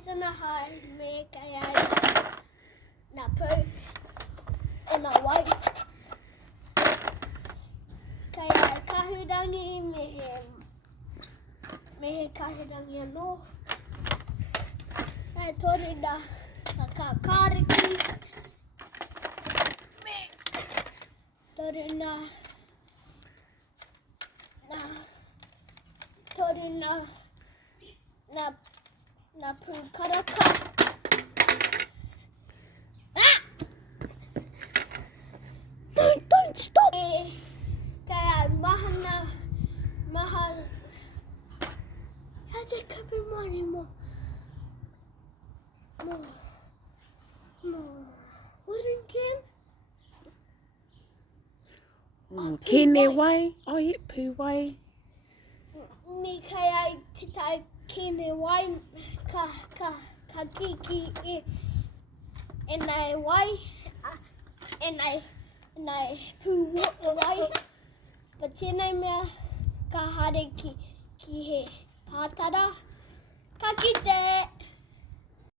sana hai me kai ai na pu e na wai kai ai kahirangi me he kahirangi no ai torida ka kariki me torina na pu karaka don't stop kaya mahal hadi kapı mari mo wouldn't game Kene wai, oi pu wai. mi kaya titai kene wai ka kiki and I why and I pu wai but tēnei mea ka hare ki he pātara ka kite